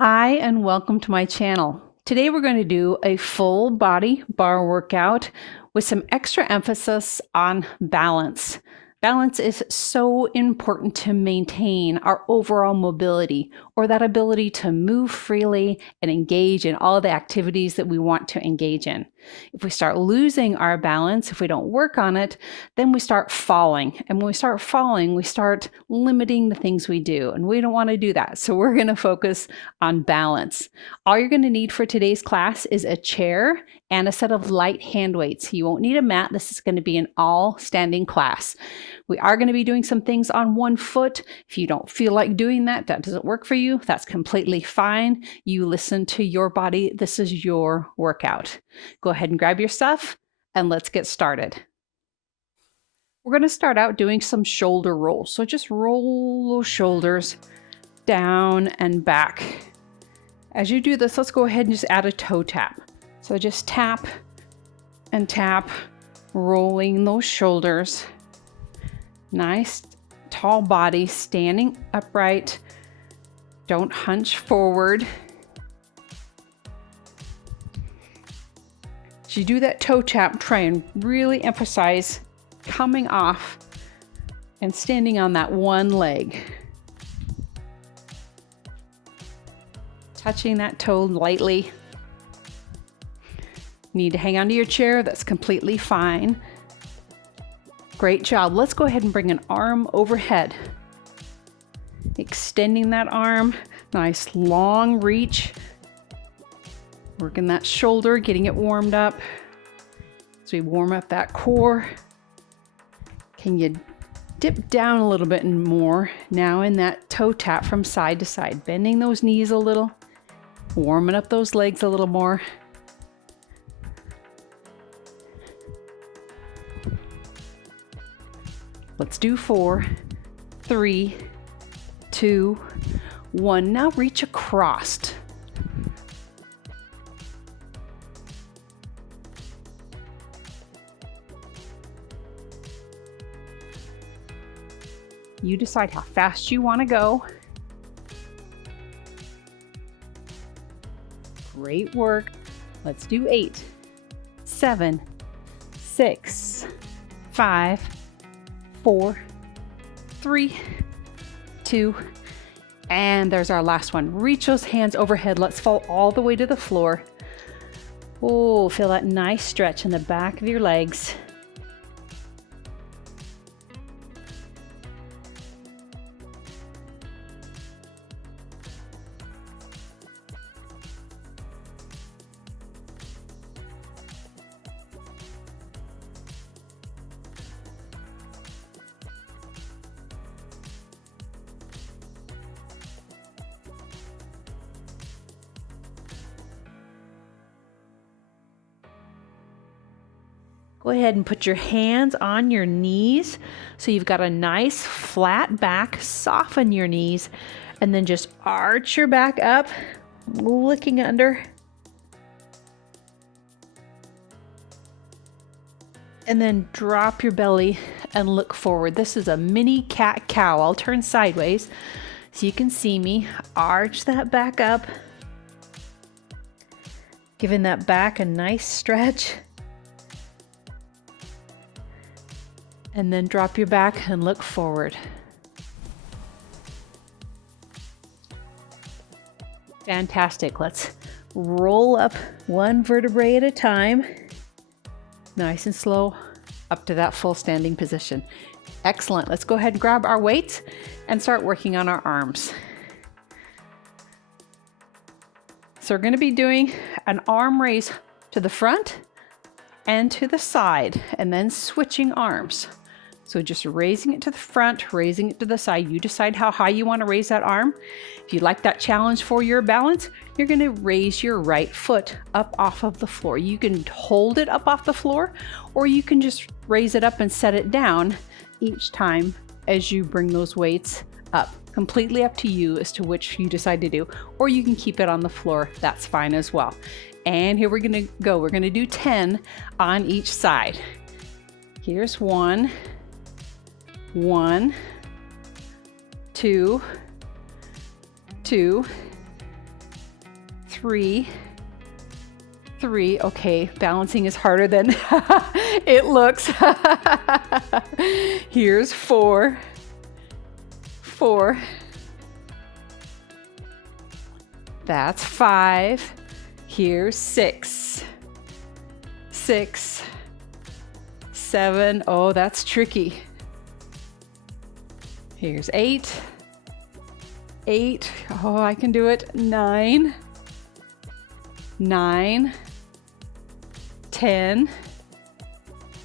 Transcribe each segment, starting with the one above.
Hi, and welcome to my channel. Today we're going to do a full body bar workout with some extra emphasis on balance. Balance is so important to maintain our overall mobility, or that ability to move freely and engage in all the activities that we want to engage in. If we start losing our balance, if we don't work on it, then we start falling. And when we start falling, we start limiting the things we do. And we don't want to do that. So we're going to focus on balance. All you're going to need for today's class is a chair and a set of light hand weights. You won't need a mat. This is going to be an all standing class. We are going to be doing some things on one foot. If you don't feel like doing that, that doesn't work for you, that's completely fine. You listen to your body. This is your workout. Go ahead and grab your stuff and let's get started. We're going to start out doing some shoulder rolls. So just roll those shoulders down and back. As you do this, let's go ahead and just add a toe tap. So just tap and tap, rolling those shoulders. Nice tall body, standing upright. Don't hunch forward. As you do that toe tap, try and really emphasize coming off and standing on that one leg. Touching that toe lightly. Need to hang onto your chair, that's completely fine. Great job. Let's go ahead and bring an arm overhead. Extending that arm, nice long reach. Working that shoulder, getting it warmed up. As we warm up that core, can you dip down a little bit and more now in that toe tap from side to side, bending those knees a little, warming up those legs a little more. Let's do 4, 3, 2, 1. Now reach across. You decide how fast you want to go. Great work. Let's do 8, 7, 6, 5, 4, 3, 2, and there's our last one. Reach those hands overhead. Let's fall all the way to the floor. Oh, feel that nice stretch in the back of your legs. Go ahead and put your hands on your knees so you've got a nice flat back. Soften your knees and then just arch your back up, looking under. And then drop your belly and look forward. This is a mini cat-cow. I'll turn sideways so you can see me. Arch that back up, giving that back a nice stretch. And then drop your back and look forward. Fantastic. Let's roll up one vertebrae at a time. Nice and slow up to that full standing position. Excellent. Let's go ahead and grab our weights and start working on our arms. So we're going to be doing an arm raise to the front and to the side, and then switching arms. So just raising it to the front, raising it to the side. You decide how high you want to raise that arm. If you like that challenge for your balance, you're going to raise your right foot up off of the floor. You can hold it up off the floor, or you can just raise it up and set it down each time as you bring those weights up. Completely up to you as to which you decide to do, or you can keep it on the floor. That's fine as well. And here we're going to go. We're going to do 10 on each side. Here's 1, 2, 2, 3. Okay, balancing is harder than it looks. Here's 4. That's 5. Here's 6. 7. Oh, that's tricky. Here's 8. Oh, I can do it. 9. 10.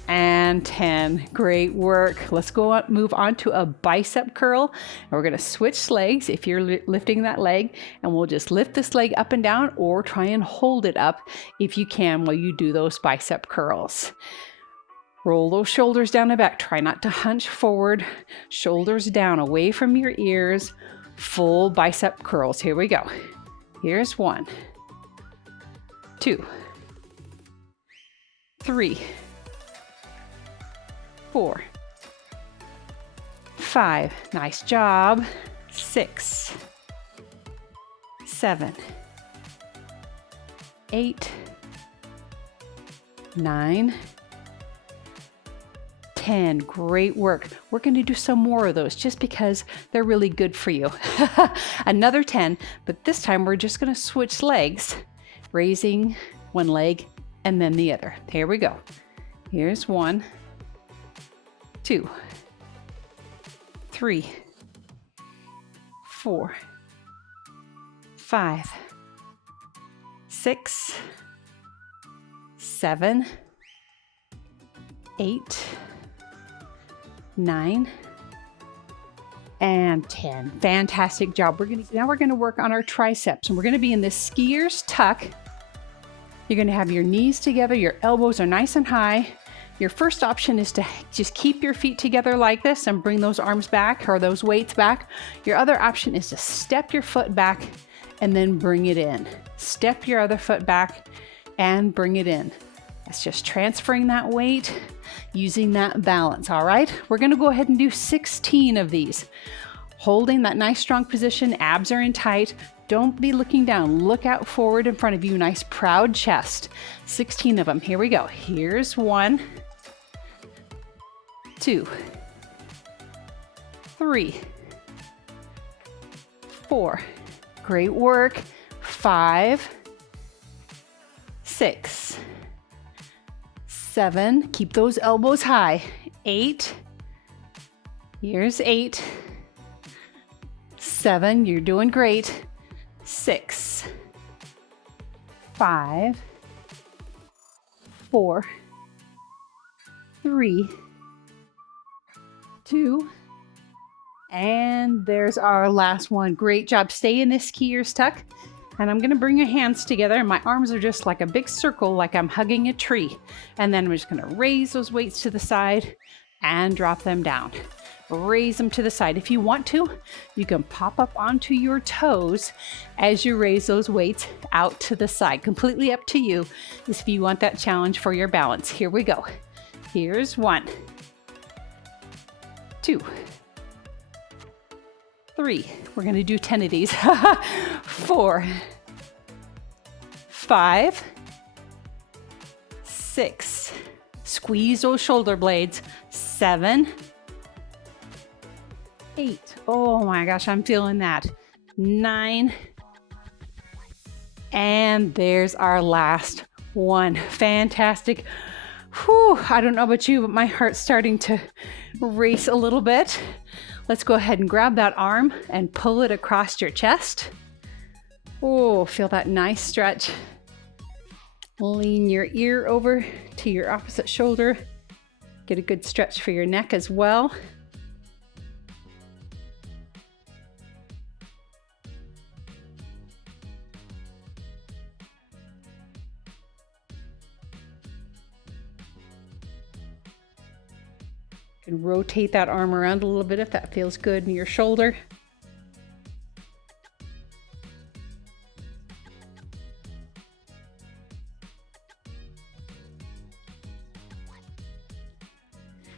And 10. Great work. Let's move on to a bicep curl. And we're going to switch legs if you're lifting that leg, and we'll just lift this leg up and down, or try and hold it up if you can while you do those bicep curls. Roll those shoulders down and back. Try not to hunch forward. Shoulders down, away from your ears. Full bicep curls. Here we go. Here's 1, 2, 3, 4, 5. Nice job. 6, 7, 8, 9, 10. Great work. We're going to do some more of those just because they're really good for you. Another 10, but this time we're just going to switch legs, raising one leg and then the other. Here we go. Here's 1, 2, 3, 4, 5, 6, 7, 8, 9, and 10. Fantastic job. Now we're going to work on our triceps, and we're going to be in this skier's tuck. You're going to have your knees together, your elbows are nice and high. Your first option is to just keep your feet together like this and bring those arms back, or those weights back. Your other option is to step your foot back and then bring it in. Step your other foot back and bring it in. That's just transferring that weight, using that balance, all right? We're gonna go ahead and do 16 of these. Holding that nice strong position, abs are in tight. Don't be looking down, look out forward in front of you, nice proud chest. 16 of them, here we go. Here's 1, 2, 3, 4, great work. 5, 6, 7, keep those elbows high. 8, here's 8, 7, you're doing great. 6, 5, 4, 3, 2, and there's our last one. Great job. Stay in this skier's tuck. And I'm gonna bring your hands together, and my arms are just like a big circle, like I'm hugging a tree. And then we're just gonna raise those weights to the side and drop them down. Raise them to the side. If you want to, you can pop up onto your toes as you raise those weights out to the side. Completely up to you if you want that challenge for your balance. Here we go. Here's 1, 2, 3. We're going to do 10 of these. 4, 5, 6. Squeeze those shoulder blades. 7, 8. Oh my gosh, I'm feeling that. 9. And there's our last one. Fantastic. Whew, I don't know about you, but my heart's starting to race a little bit. Let's go ahead and grab that arm and pull it across your chest. Oh, feel that nice stretch. Lean your ear over to your opposite shoulder. Get a good stretch for your neck as well. You can rotate that arm around a little bit if that feels good in your shoulder.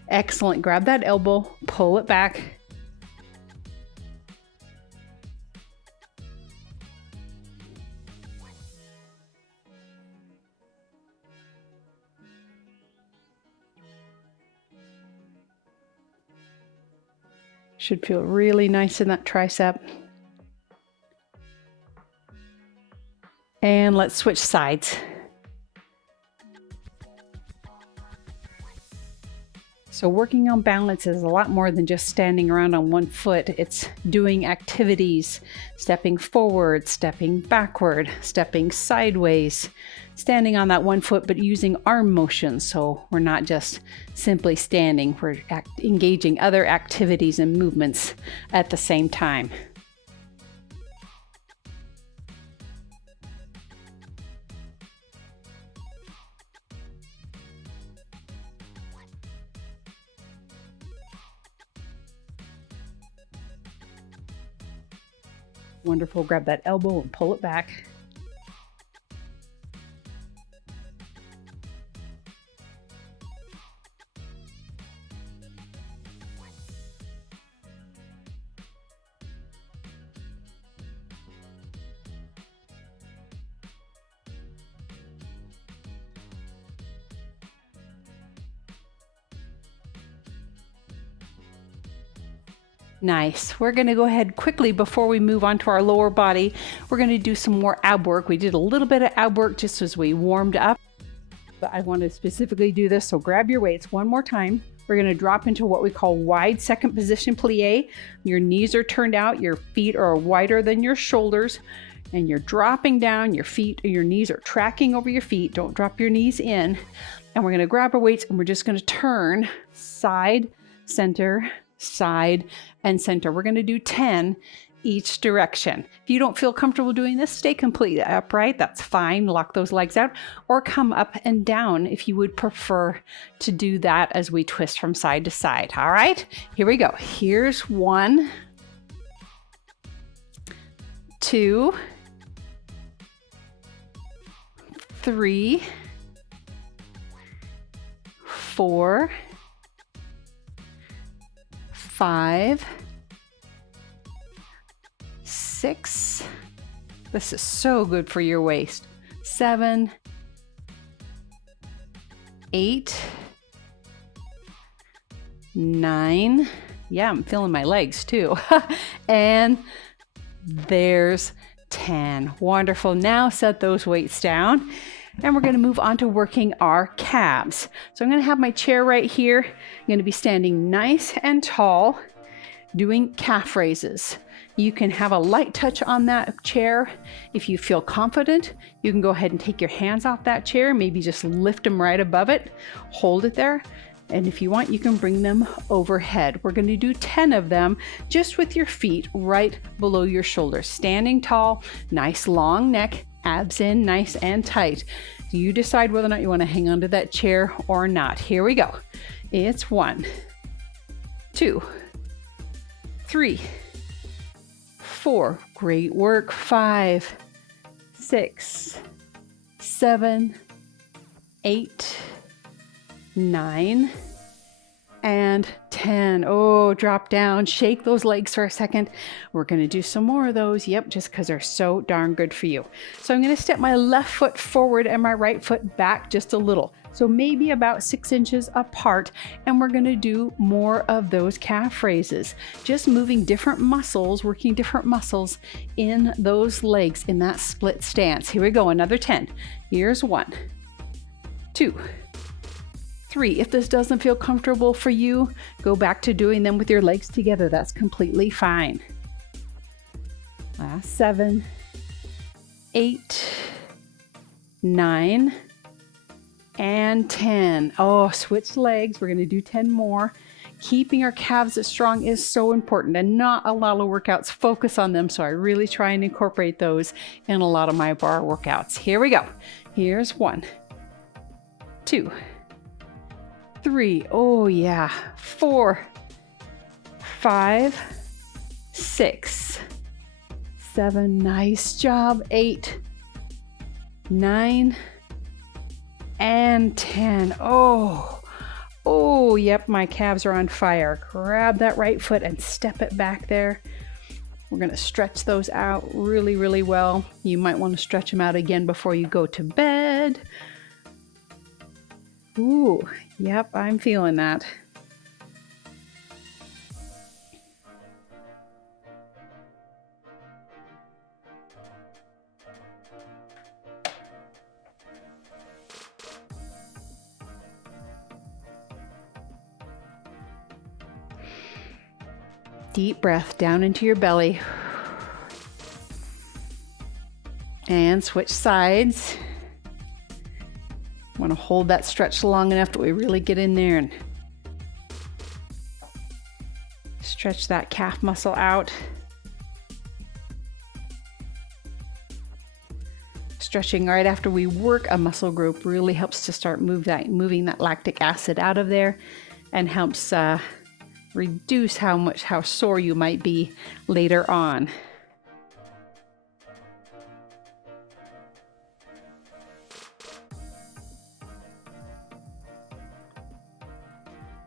Excellent. Grab that elbow, pull it back. Should feel really nice in that tricep. And let's switch sides. So working on balance is a lot more than just standing around on one foot. It's doing activities, stepping forward, stepping backward, stepping sideways, standing on that one foot, but using arm motion. So we're not just simply standing, we're engaging other activities and movements at the same time. Wonderful. Grab that elbow and pull it back. Nice. We're going to go ahead quickly before we move on to our lower body. We're going to do some more ab work. We did a little bit of ab work just as we warmed up, but I want to specifically do this. So grab your weights one more time. We're going to drop into what we call wide second position plie. Your knees are turned out, your feet are wider than your shoulders, and you're dropping down. Your knees are tracking over your feet. Don't drop your knees in. And we're going to grab our weights and we're just going to turn side, center, side, and center. We're going to do 10 each direction. If you don't feel comfortable doing this, stay completely upright. That's fine. Lock those legs out or come up and down if you would prefer to do that as we twist from side to side. All right, here we go. Here's 1, 2, 3, 4, 5, 6. This is so good for your waist. 7, 8, 9. Yeah, I'm feeling my legs too. And there's 10. Wonderful. Now set those weights down. And we're going to move on to working our calves. So I'm going to have my chair right here. I'm going to be standing nice and tall, doing calf raises. You can have a light touch on that chair. If you feel confident, you can go ahead and take your hands off that chair, maybe just lift them right above it, hold it there. And if you want, you can bring them overhead. We're going to do 10 of them just with your feet right below your shoulders. Standing tall, nice long neck, abs in nice and tight. You decide whether or not you want to hang onto that chair or not. Here we go. It's 1, 2, 3, 4. Great work. 5, 6, 7, 8, 9, and 10. Oh, drop down, shake those legs for a second. We're going to do some more of those. Yep, just because they're so darn good for you. So I'm going to step my left foot forward and my right foot back just a little. So maybe about 6 inches apart. And we're going to do more of those calf raises. Just moving different muscles, working different muscles in those legs in that split stance. Here we go, another 10. Here's 1, 2, 3. If this doesn't feel comfortable for you, go back to doing them with your legs together. That's completely fine. 7, 8, 9, and 10. Oh, switch legs. We're going to do 10 more. Keeping our calves as strong is so important, and not a lot of workouts focus on them. So I really try and incorporate those in a lot of my bar workouts. Here we go. Here's 1, 2, 3. Oh yeah. 4, 5, 6, 7. Nice job. 8, 9, and 10. Oh, yep. My calves are on fire. Grab that right foot and step it back there. We're going to stretch those out really, really well. You might want to stretch them out again before you go to bed. Ooh, yep, I'm feeling that. Deep breath down into your belly. And switch sides. Want to hold that stretch long enough that we really get in there and stretch that calf muscle out. Stretching right after we work a muscle group really helps to start moving that lactic acid out of there and helps reduce how sore you might be later on.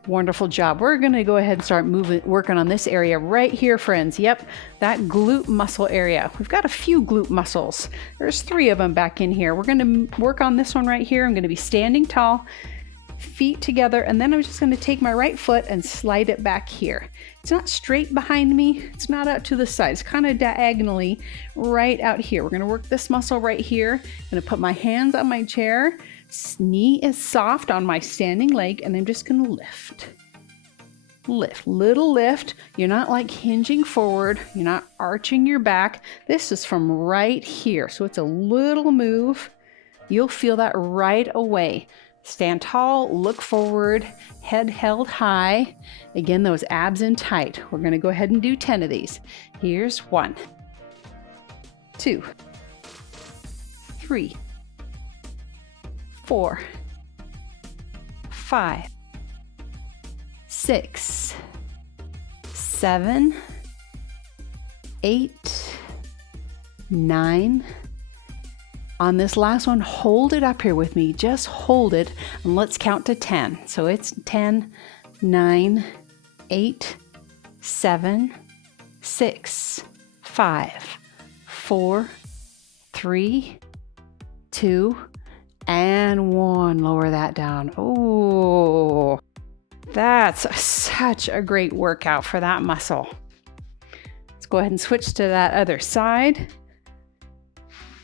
Wonderful job. We're going to go ahead and start working on this area right here, friends. Yep, that glute muscle area. We've got a few glute muscles. There's 3 of them back in here. We're going to work on this one right here. I'm going to be standing tall, feet together, and then I'm just going to take my right foot and slide it back here. It's not straight behind me. It's not out to the side. It's kind of diagonally right out here. We're going to work this muscle right here. I'm going to put my hands on my chair. Knee is soft on my standing leg, and I'm just going to lift. Lift, little lift. You're not like hinging forward. You're not arching your back. This is from right here. So it's a little move. You'll feel that right away. Stand tall, look forward, head held high. Again, those abs in tight. We're going to go ahead and do 10 of these. Here's 1, 2, 3, 4, 5, 6, 7, 8, 9. On this last one, hold it up here with me. Just hold it and let's count to 10. So it's 10, 9, 8, 7, 6, 5, 4, 3, 2, and 1. Lower that down. Oh, that's such a great workout for that muscle. Let's go ahead and switch to that other side.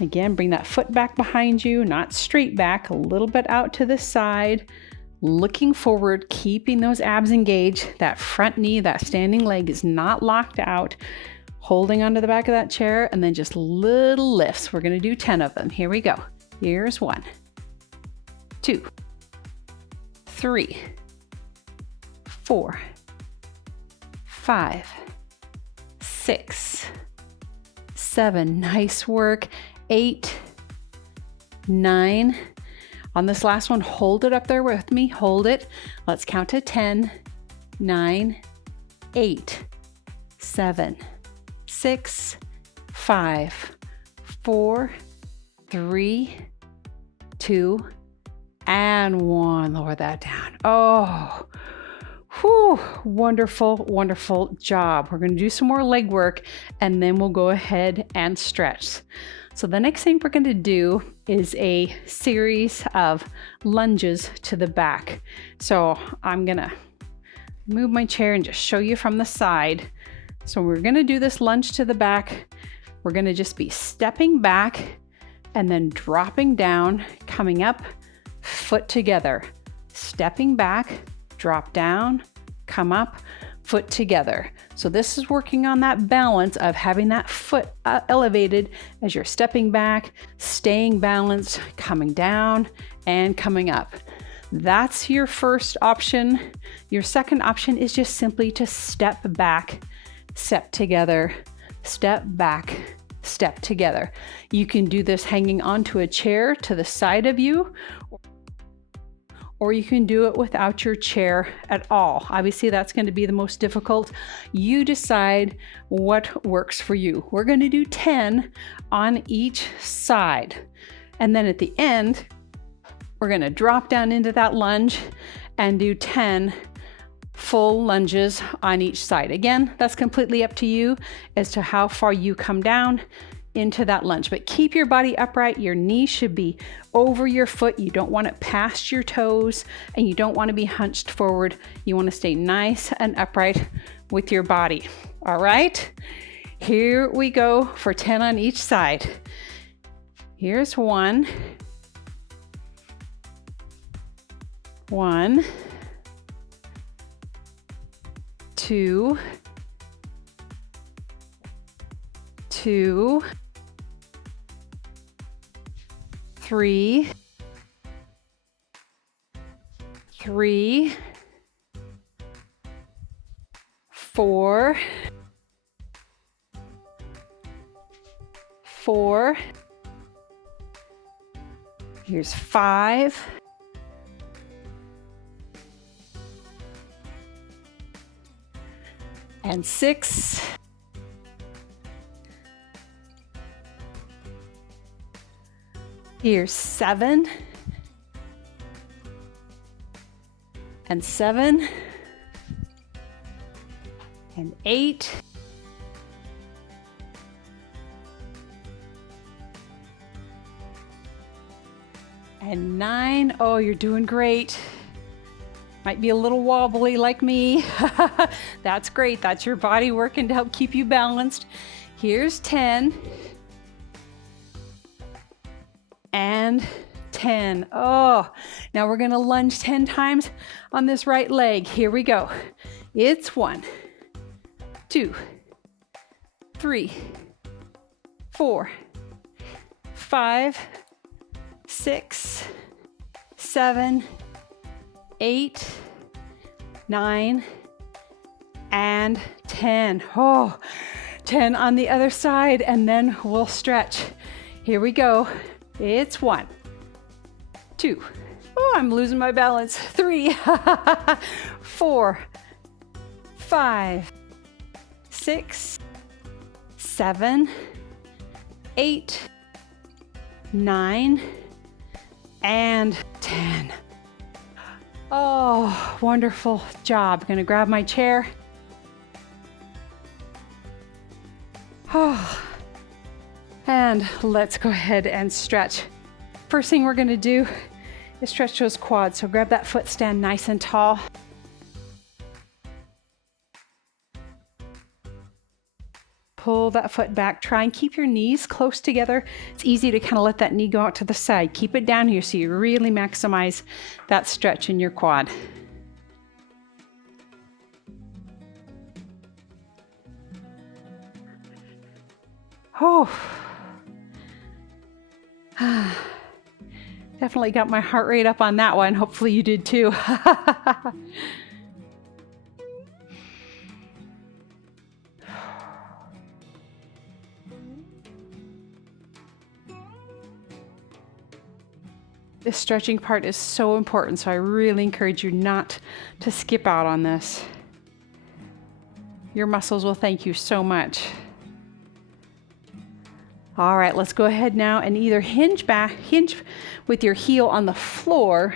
Again, bring that foot back behind you, not straight back, a little bit out to the side, looking forward, keeping those abs engaged. That front knee, that standing leg is not locked out, holding onto the back of that chair, and then just little lifts. We're going to do 10 of them. Here we go. Here's 1, 2, 3, 4, 5, 6, 7. Nice work. 8, 9. On this last one, hold it up there with me. Hold it. Let's count to 10, 9, 8, 7, 6, 5, 4, 3, 2, and 1. Lower that down. Oh, whew, wonderful, wonderful job. We're going to do some more leg work and then we'll go ahead and stretch. So the next thing we're going to do is a series of lunges to the back. So I'm going to move my chair and just show you from the side. So we're going to do this lunge to the back. We're going to just be stepping back and then dropping down, coming up, foot together, stepping back, drop down, come up, foot together. So this is working on that balance of having that foot elevated as you're stepping back, staying balanced, coming down and coming up. That's your first option. Your second option is just simply to step back, step together, step back, step together. You can do this hanging onto a chair to the side of you, or you can do it without your chair at all. Obviously, that's going to be the most difficult. You decide what works for you. We're going to do 10 on each side. And then at the end, we're going to drop down into that lunge and do 10 full lunges on each side. Again, that's completely up to you as to how far you come down into that lunge, but keep your body upright. Your knee should be over your foot. You don't want it past your toes and you don't want to be hunched forward. You want to stay nice and upright with your body. All right, here we go for 10 on each side. Here's 1, 2, 2, 3, 3, 4, 4. Here's 5. And 6. Here's 7. And 7. And 8. And 9. Oh, you're doing great. Might be a little wobbly like me. That's great. That's your body working to help keep you balanced. Here's 10. And 10. Oh, now we're gonna lunge 10 times on this right leg. Here we go. It's 1, 2, 3, 4, 5, 6, 7, 8, 9, and 10. Oh, 10 on the other side, and then we'll stretch. Here we go. It's 1, 2. Oh, I'm losing my balance. 3, 4, 5, 6, 7, 8, 9, and 10. Oh, wonderful job. I'm gonna grab my chair. Oh, and let's go ahead and stretch. First thing we're gonna do is stretch those quads. So grab that foot, stand nice and tall. Pull that foot back. Try and keep your knees close together. It's easy to kind of let that knee go out to the side. Keep it down here so you really maximize that stretch in your quad. Oh, definitely got my heart rate up on that one. Hopefully you did too. This stretching part is so important, so I really encourage you not to skip out on this. Your muscles will thank you so much. All right, let's go ahead now and either hinge with your heel on the floor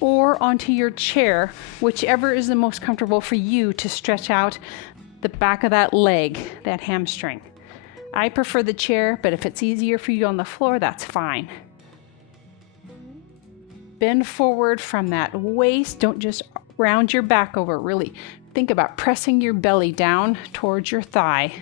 or onto your chair, whichever is the most comfortable for you to stretch out the back of that leg, that hamstring. I prefer the chair, but if it's easier for you on the floor, that's fine. Bend forward from that waist. Don't just round your back over. Really think about pressing your belly down towards your thigh.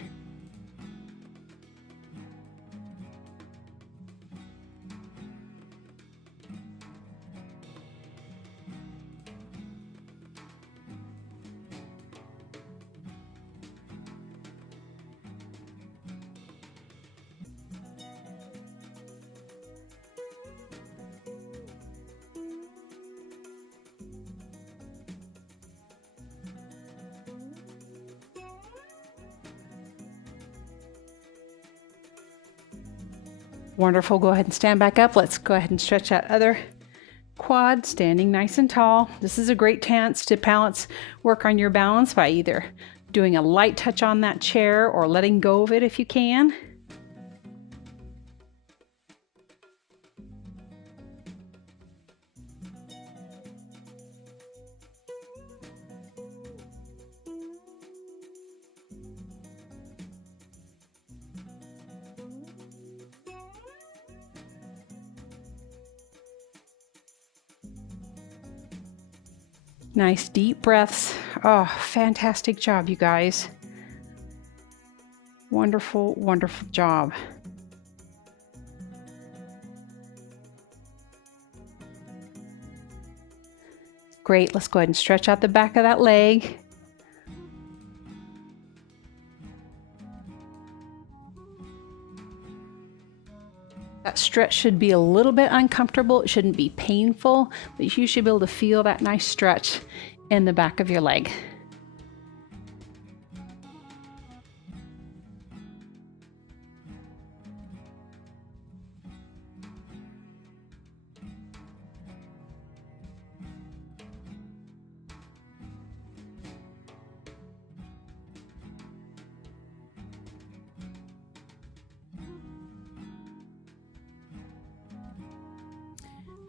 Wonderful. Go ahead and stand back up. Let's go ahead and stretch that other quad, standing nice and tall. This is a great chance to work on your balance by either doing a light touch on that chair or letting go of it if you can. Nice deep breaths. Oh, fantastic job, you guys. Wonderful, wonderful job. Great. Let's go ahead and stretch out the back of that leg. That stretch should be a little bit uncomfortable. It shouldn't be painful, but you should be able to feel that nice stretch in the back of your leg.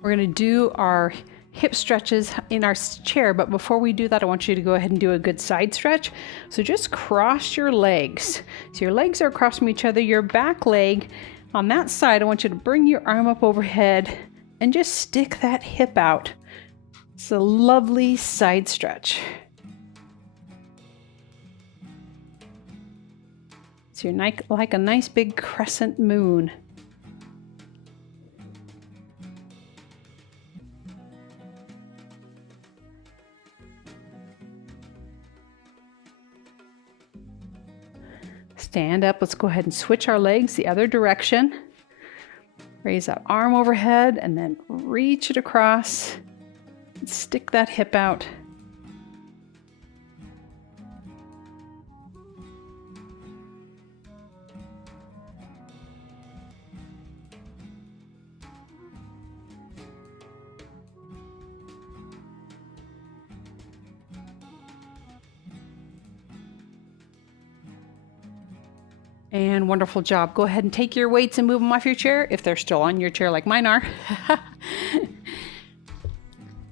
We're going to do our hip stretches in our chair, but before we do that, I want you to go ahead and do a good side stretch. So just cross your legs. So your legs are across from each other. Your back leg on that side, I want you to bring your arm up overhead and just stick that hip out. It's a lovely side stretch. So you're like a nice big crescent moon. Stand up. Let's go ahead and switch our legs the other direction. Raise that arm overhead and then reach it across. Stick that hip out. And wonderful job. Go ahead and take your weights and move them off your chair if they're still on your chair like mine are.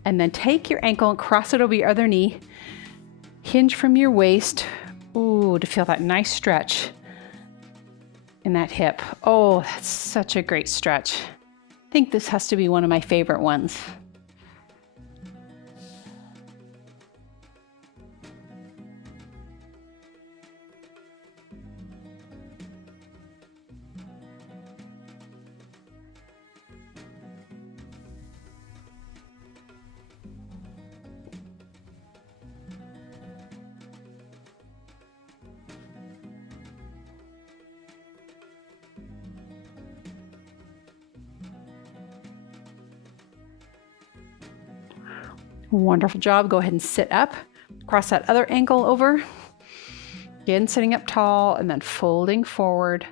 And then take your ankle and cross it over your other knee. Hinge from your waist. Ooh, to feel that nice stretch in that hip. Oh, that's such a great stretch. I think this has to be one of my favorite ones. Wonderful job. Go ahead and sit up. Cross that other ankle over. Again, sitting up tall and then folding forward.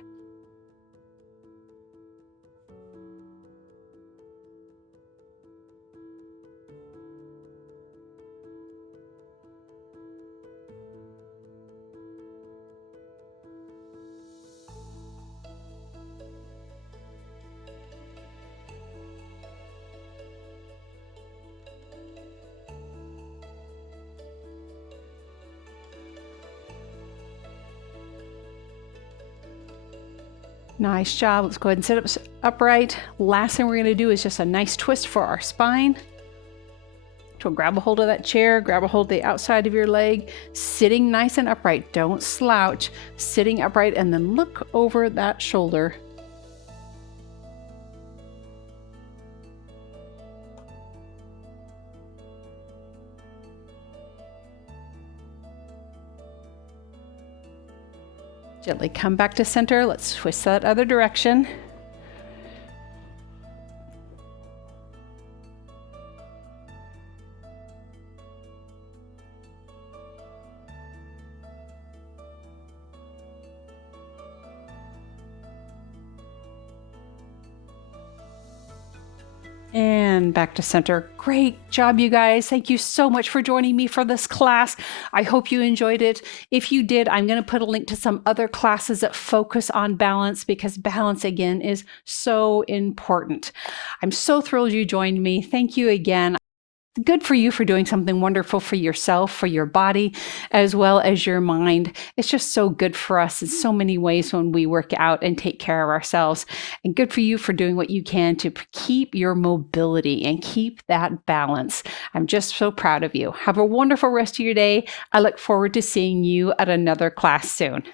Nice job. Let's go ahead and sit up upright. Last thing we're going to do is just a nice twist for our spine. So grab a hold of that chair, grab a hold of the outside of your leg, sitting nice and upright. Don't slouch, sitting upright, and then look over that shoulder. Gently come back to center. Let's twist that other direction. And back to center. Great job, you guys. Thank you so much for joining me for this class. I hope you enjoyed it. If you did, I'm going to put a link to some other classes that focus on balance because balance, again, is so important. I'm so thrilled you joined me. Thank you again. Good for you for doing something wonderful for yourself, for your body, as well as your mind. It's just so good for us in so many ways when we work out and take care of ourselves. And good for you for doing what you can to keep your mobility and keep that balance. I'm just so proud of you. Have a wonderful rest of your day. I look forward to seeing you at another class soon.